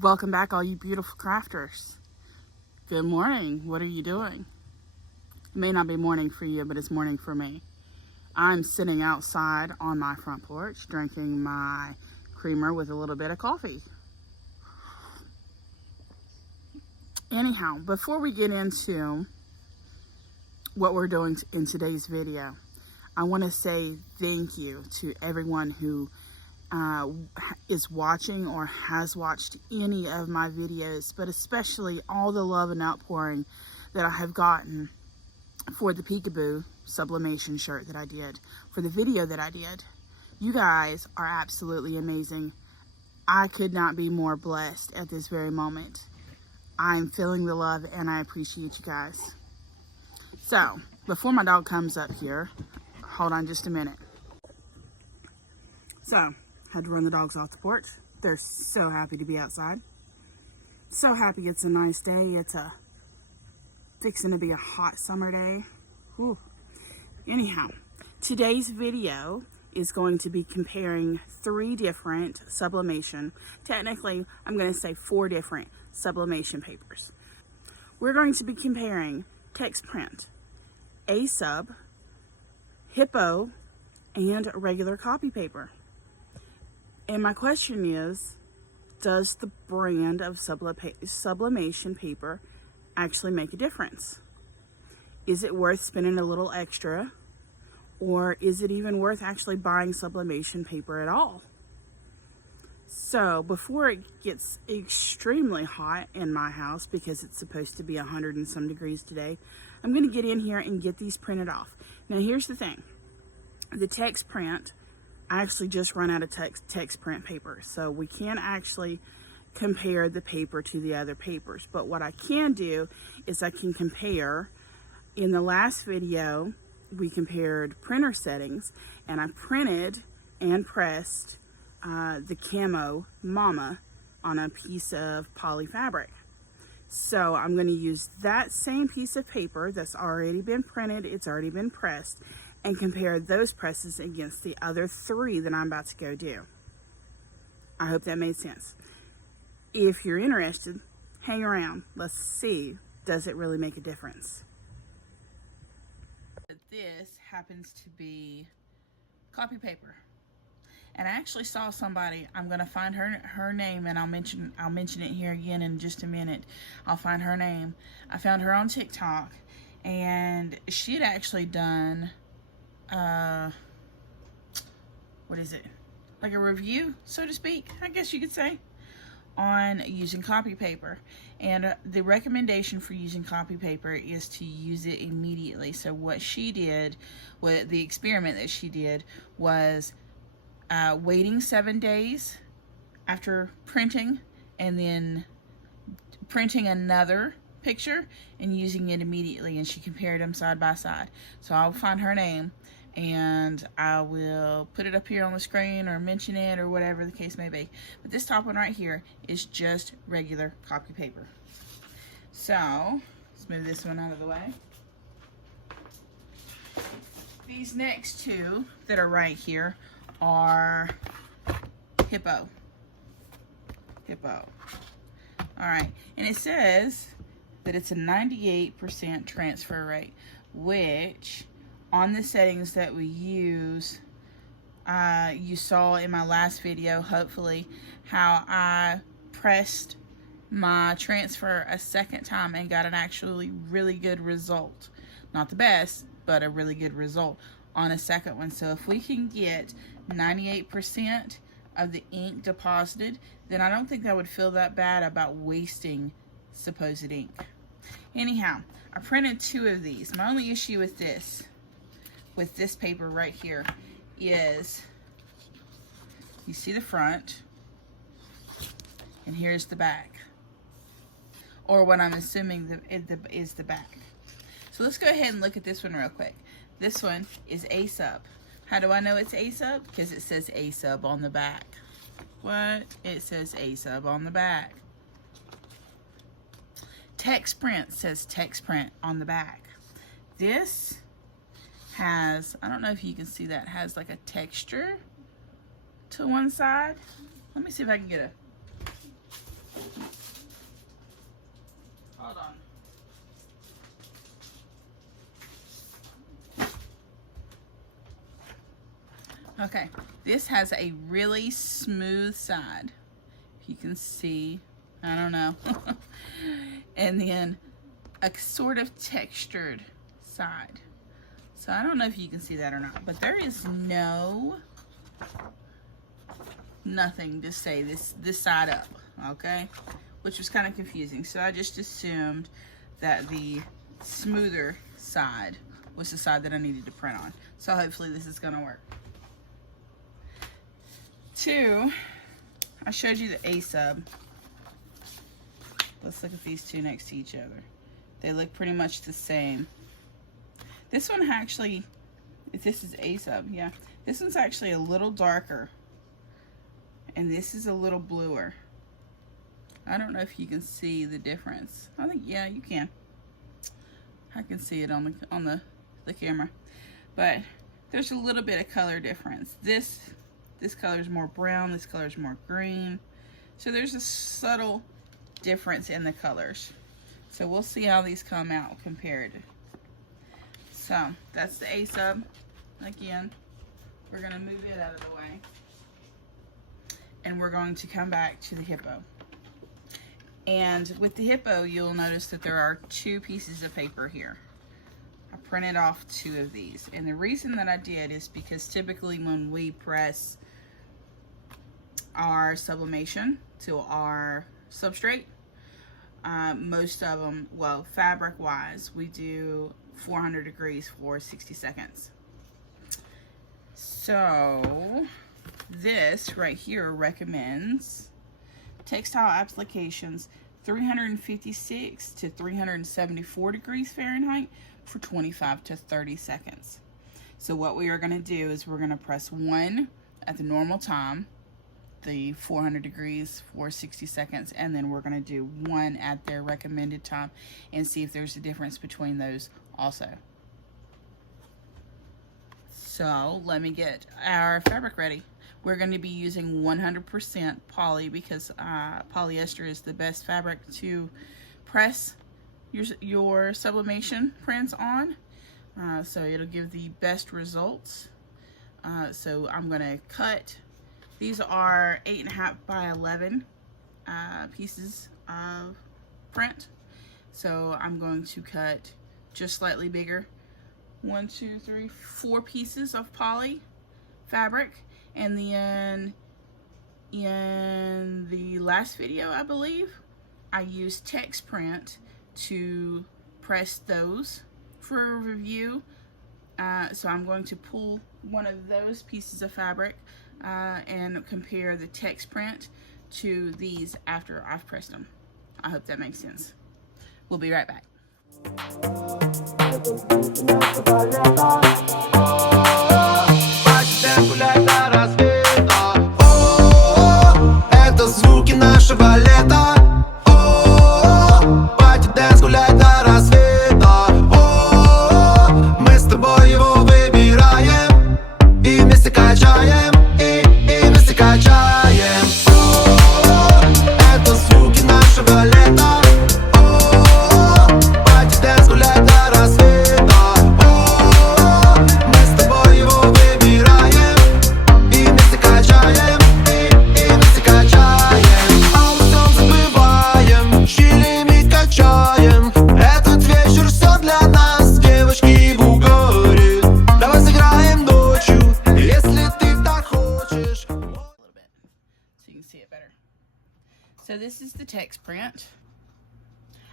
Welcome back, all you beautiful crafters. Good morning. What are you doing? It may not be morning for you, but it's morning for me. I'm sitting outside on my front porch drinking my creamer with a little bit of coffee. Anyhow, before we get into what we're doing in today's video, I want to say thank you to everyone who is watching or has watched any of my videos, but especially all the love and outpouring that I have gotten for the Peekaboo Sublimation shirt that I did, for the video that I did. You guys are absolutely amazing. I could not be more blessed at this very moment. I'm feeling the love and I appreciate you guys. So, before my dog comes up here, hold on just a minute. So, had to run the dogs off the porch. They're so happy to be outside. So happy it's a nice day. It's fixing to be a hot summer day. Whew. Anyhow, today's video is going to be comparing 3 different sublimation, technically I'm going to say 4 different sublimation papers. We're going to be comparing Tex-print, A-sub, Hiipoo, and regular copy paper. And my question is, does the brand of sublimation paper actually make a difference? Is it worth spending a little extra? Or is it even worth actually buying sublimation paper at all? So before it gets extremely hot in my house, because it's supposed to be 100 and some degrees today, I'm going to get in here and get these printed off. Now here's the thing. The Tex-print, I actually just run out of Tex-print paper, so we can't actually compare the paper to the other papers. But what I can do is I can compare. In the last video, we compared printer settings, and I printed and pressed the camo mama on a piece of poly fabric. So I'm going to use that same piece of paper that's already been printed, it's already been pressed, and compare those presses against the other 3 that I'm about to go do. I hope that made sense. If you're interested, hang around. Let's see, does it really make a difference? This happens to be copy paper. And I actually saw somebody, I'm going to find her name, and I'll mention it here again in just a minute. I'll find her name. I found her on TikTok, and she had actually done what is it, like a review, so to speak, I guess you could say, on using copy paper. And the recommendation for using copy paper is to use it immediately. So what she did, the experiment that she did was waiting 7 days after printing, and then printing another picture and using it immediately, and she compared them side by side. So I'll find her name and I will put it up here on the screen or mention it or whatever the case may be. But this top one right here is just regular copy paper. So let's move this one out of the way. These next 2 that are right here are Hiipoo. Alright, and it says that it's a 98% transfer rate, which on the settings that we use, you saw in my last video, hopefully, how I pressed my transfer a second time and got an actually really good result. Not the best, but a really good result on a second one. So if we can get 98% of the ink deposited, then I don't think I would feel that bad about wasting supposed ink. Anyhow, I printed 2 of these. My only issue with this paper right here is, you see the front, and here's the back, or what I'm assuming is the back. So let's go ahead and look at this one real quick. This one is A-sub. How do I know it's A-sub? Because it says A-sub on the back. What? It says A-sub on the back. Tex-print says Tex-print on the back. This has, I don't know if you can see that, has like a texture to one side. Let me see if I can get Okay, this has a really smooth side. If you can see, I don't know. And then a sort of textured side. So I don't know if you can see that or not, but there is nothing to say this side up, okay? Which was kind of confusing. So I just assumed that the smoother side was the side that I needed to print on. So hopefully this is gonna work. 2, I showed you the A sub. Let's look at these two next to each other. They look pretty much the same. This one actually, if this is A sub, yeah. This one's actually a little darker. And this is a little bluer. I don't know if you can see the difference. I think, yeah, you can. I can see it on the camera. But there's a little bit of color difference. This color is more brown, this color is more green. So there's a subtle difference in the colors. So we'll see how these come out compared. So that's the A sub. Again, we're gonna move it out of the way. And we're going to come back to the Hiipoo. And with the Hiipoo, you'll notice that there are 2 pieces of paper here. I printed off 2 of these. And the reason that I did is because typically when we press our sublimation to our substrate, most of them, well, fabric wise, we do 400 degrees for 60 seconds. So this right here recommends textile applications 356 to 374 degrees Fahrenheit for 25 to 30 seconds. So what we are going to do is we're going to press 1 at the normal time, the 400 degrees for 60 seconds, and then we're going to do 1 at their recommended time and see if there's a difference between those also. So let me get our fabric ready. We're going to be using 100% poly because polyester is the best fabric to press your sublimation prints on. So it'll give the best results. So I'm going to cut. These are 8.5 by 11 pieces of print. So I'm going to cut just slightly bigger. 1, 2, 3, 4 pieces of poly fabric. And then in the last video, I believe, I used Tex-print to press those for review. So I'm going to pull one of those pieces of fabric and compare the Tex-print to these after I've pressed them. I hope that makes sense. We'll be right back. Это звуки нашего лета. Пати дэнс, гулять до рассвета. Мы с тобой его выбираем и вместе качаем, и вместе качаем. Это звуки нашего лета. Пати дэнс, гулять до рассвета. Мы с тобой его выбираем и вместе качаем. Этот вечер все для нас, девочки в угоре. Давай сыграем ночью, если ты так хочешь. A little bit so you can see it better. So this is the Tex-print.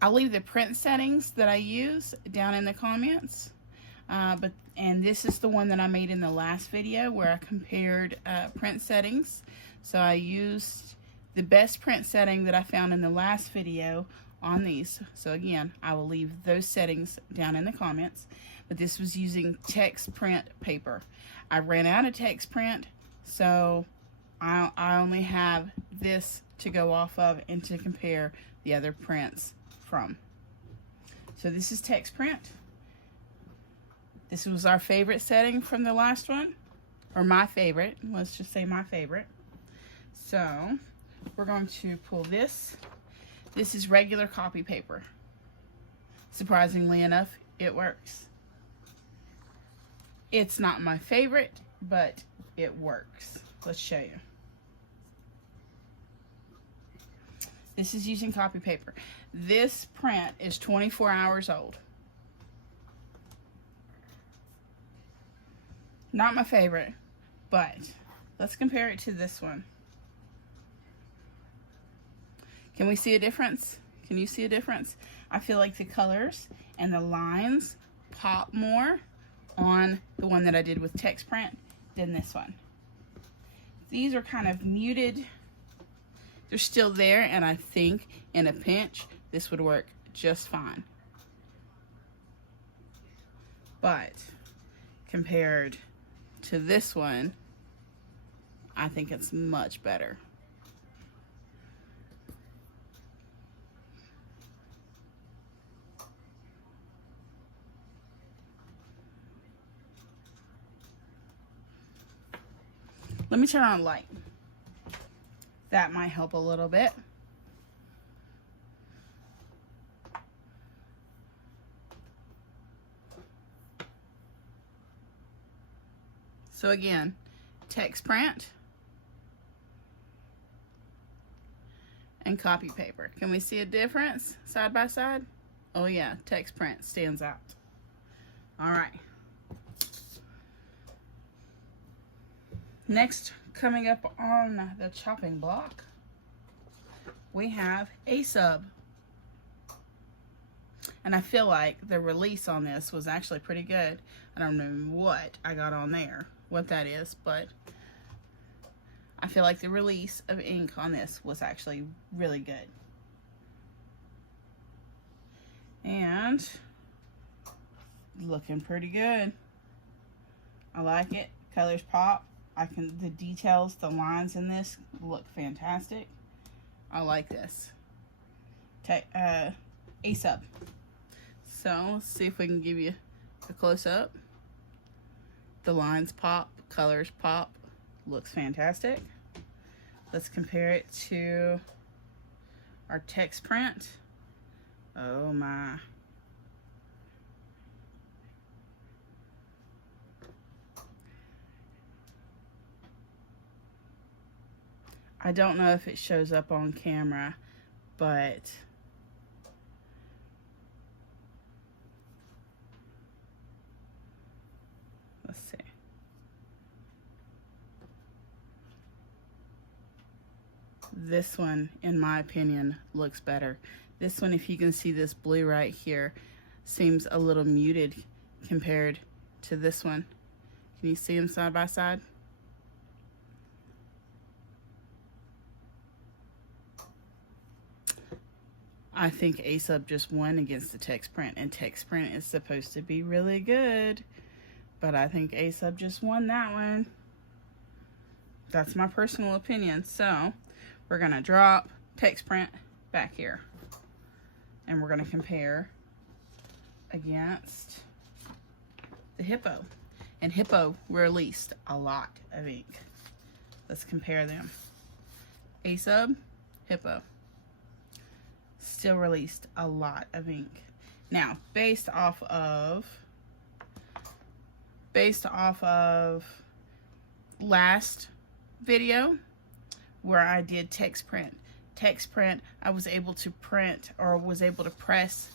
I'll leave the print settings that I use down in the comments. And this is the one that I made in the last video where I compared print settings. So I used the best print setting that I found in the last video on these. So again, I will leave those settings down in the comments. But this was using Tex-print paper. I ran out of Tex-print, so I only have this to go off of and to compare the other prints from. So this is Tex-print. This was our favorite setting from the last one, or my favorite. Let's just say my favorite. So we're going to pull this. This is regular copy paper. Surprisingly enough, it works. It's not my favorite, but it works. Let's show you. This is using copy paper. This print is 24 hours old. Not my favorite, but let's compare it to this one. Can we see a difference? Can you see a difference? I feel like the colors and the lines pop more on the one that I did with Tex-print than this one. These are kind of muted. They're still there, and I think in a pinch, this would work just fine. But compared to this one, I think it's much better. Let me turn on light. That might help a little bit. So again, Tex-print and copy paper. Can we see a difference side by side? Oh yeah, Tex-print stands out. All right. Next, coming up on the chopping block, we have a sub. And I feel like the release on this was actually pretty good. I don't know what I got on there, what that is, but I feel like the release of ink on this was actually really good. And looking pretty good. I like it. Colors pop. The details, the lines in this look fantastic. I like this. A sub. So let's see if we can give you a close up. The lines pop, colors pop, looks fantastic. Let's compare it to our Tex-print. Oh my. I don't know if it shows up on camera, but let's see. This one, in my opinion, looks better. This one, if you can see this blue right here, seems a little muted compared to this one. Can you see them side by side? I think A-Sub just won against the Tex-print, and Tex-print is supposed to be really good, but I think A-Sub just won that one. That's my personal opinion. So we're gonna drop Tex-print back here, and we're gonna compare against the Hiipoo. And Hiipoo released a lot of ink. Let's compare them. A-Sub, Hiipoo. Still released a lot of ink. Now, based off of last video where I did Tex-print, I was able to print, or was able to press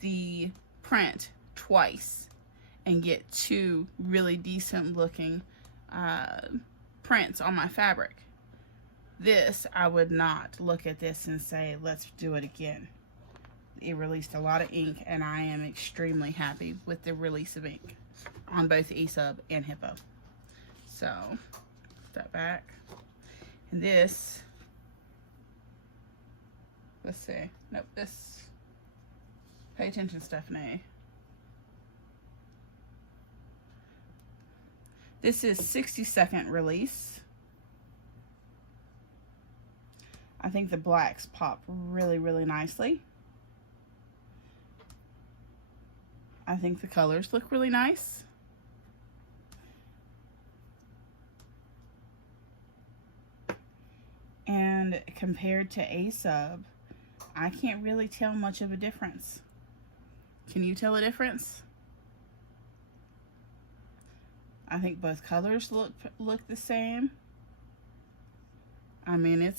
the print twice and get two really decent looking prints on my fabric. This, I would not look at this and say, let's do it again. It released a lot of ink, and I am extremely happy with the release of ink on both A-Sub and Hiipoo. So, step back. And this, let's see. Nope, this, pay attention, Stephanie. This is 60-second release. I think the blacks pop really, really nicely. I think the colors look really nice. And compared to A-Sub, I can't really tell much of a difference. Can you tell a difference? I think both colors look the same. I mean,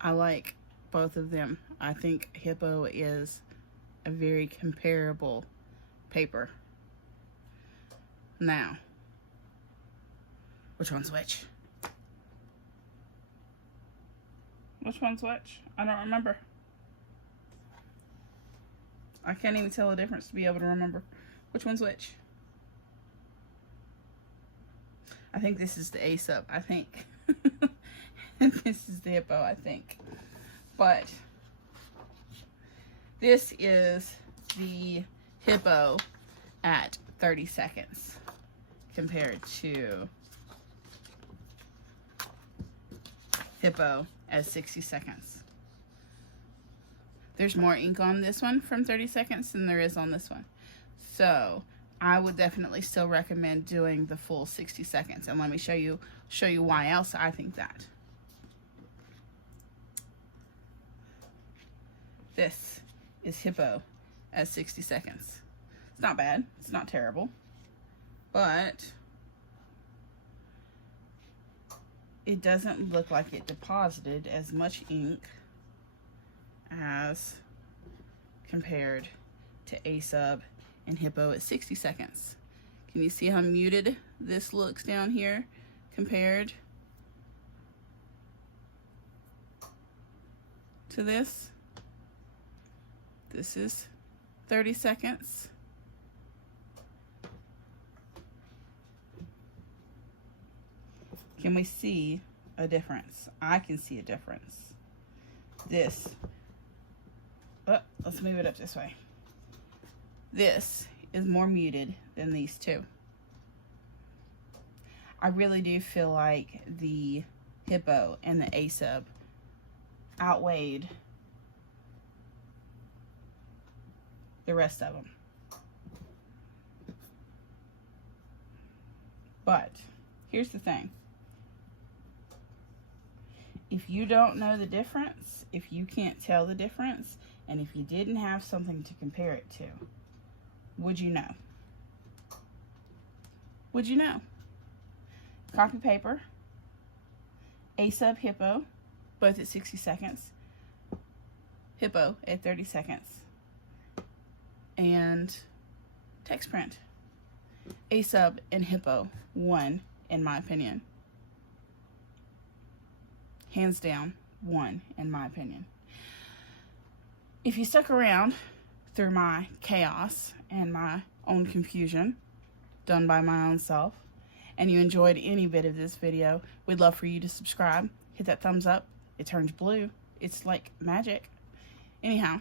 I like both of them. I think Hiipoo is a very comparable paper. Now, which one's which? Which one's which? I don't remember. I can't even tell the difference to be able to remember which one's which. I think this is the Aesop, I think. And this is the Hiipoo, I think. But this is the Hiipoo at 30 seconds compared to Hiipoo at 60 seconds. There's more ink on this one from 30 seconds than there is on this one. So I would definitely still recommend doing the full 60 seconds. And let me show you why else I think that. This is Hiipoo at 60 seconds. It's not bad. It's not terrible. But it doesn't look like it deposited as much ink as compared to Aesop and Hiipoo at 60 seconds. Can you see how muted this looks down here compared to this? This is 30 seconds. Can we see a difference? I can see a difference. This, let's move it up this way. This is more muted than these two. I really do feel like the Hiipoo and the Aesop outweighed the rest of them. But here's the thing. If you don't know the difference, if you can't tell the difference, and if you didn't have something to compare it to, would you know? Would you know? Copy paper, Aesop, Hiipoo, both at 60 seconds, Hiipoo at 30 seconds, and Tex-print. Aesop and Hiipoo won, in my opinion. Hands down, won, in my opinion. If you stuck around through my chaos and my own confusion done by my own self, and you enjoyed any bit of this video, we'd love for you to subscribe. Hit that thumbs up. It turns blue. It's like magic. Anyhow,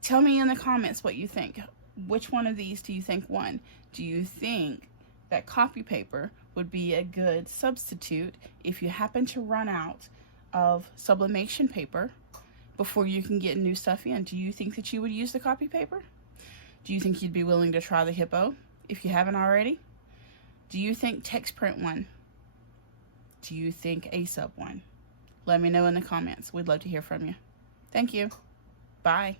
tell me in the comments what you think. Which one of these do you think won? Do you think that copy paper would be a good substitute if you happen to run out of sublimation paper before you can get new stuff in? Do you think that you would use the copy paper? Do you think you'd be willing to try the Hiipoo if you haven't already? Do you think Tex-print won? Do you think Aesop won? Let me know in the comments. We'd love to hear from you. Thank you. Bye.